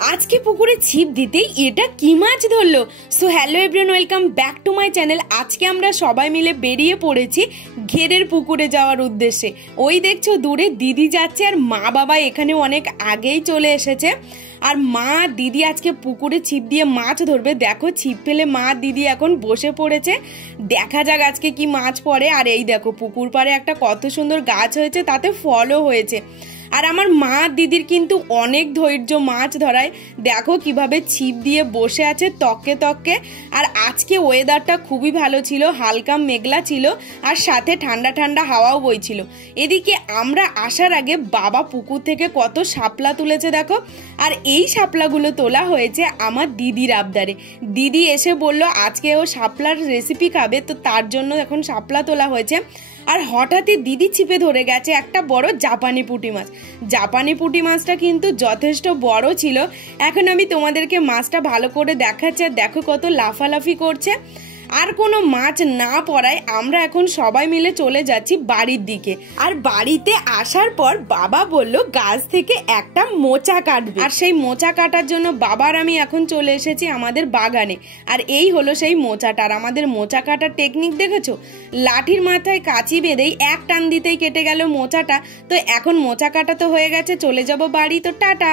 আজকে পুকুরে ছিপ দিতেই এটা কি মাছ ধরলো। So hello everyone, welcome back to my channel. আজকে আমরা সবাই মিলে বেরিয়ে পড়েছি ঘেরের পুকুরে যাওয়ার উদ্দেশ্যে। ওই দেখছো দূরে দিদি যাচ্ছে, আর মা বাবা এখানে অনেক আগেই চলে এসেছে। আর মা দিদি আজকে পুকুরে ছিপ দিয়ে মাছ ধরবে। দেখো ছিপ ফেলে মা দিদি এখন বসে পড়েছে। দেখা যাক আজকে কি মাছ পড়ে। আর এই দেখো পুকুর পাড়ে একটা কত সুন্দর গাছ হয়েছে, তাতে ফলও হয়েছে। আর আমার মা দিদির কিন্তু অনেক ধৈর্য মাছ ধরায়। দেখো কিভাবে ছিপ দিয়ে বসে আছে তককে তককে। আর আজকে ওয়েদারটা খুবই ভালো ছিল, হালকা মেঘলা ছিল, আর সাথে ঠান্ডা ঠান্ডা হাওয়াও বইছিল। এদিকে আমরা আসার আগে বাবা পুকুর থেকে কত শাপলা তুলেছে দেখো। আর এই শাপলাগুলো তোলা হয়েছে আমার দিদির আবদারে। দিদি এসে বলল আজকে ও শাপলার রেসিপি খাবে, তো তার জন্য এখন শাপলা তোলা হয়েছে। আর হঠাৎই দিদি ছিপে ধরে গেছে একটা বড় জাপানি পুঁটি মাছ। জাপানি পুঁটি মাছটা কিন্তু যথেষ্ট বড় ছিল। এখন আমি তোমাদেরকে মাছটা ভালো করে দেখাচ্ছি। আর দেখো কত লাফালাফি করছে। আর কোনো মাছ না পড়ায় আমরা এখন সবাই মিলে চলে যাচ্ছি বাড়ির দিকে। আর বাড়িতে আসার পর বাবা বলল গাছ থেকে একটা মোচা কাটবে। আর সেই মোচা কাটার জন্য বাবার আমি এখন চলে এসেছি আমাদের বাগানে। আর এই হলো সেই মোচাটা। আর আমাদের মোচা কাটার টেকনিক দেখেছো, লাঠির মাথায় কাঁচি বেঁধেই এক টান দিতেই কেটে গেল মোচাটা। তো এখন মোচা কাটা তো হয়ে গেছে, চলে যাব বাড়ি। তো টাটা।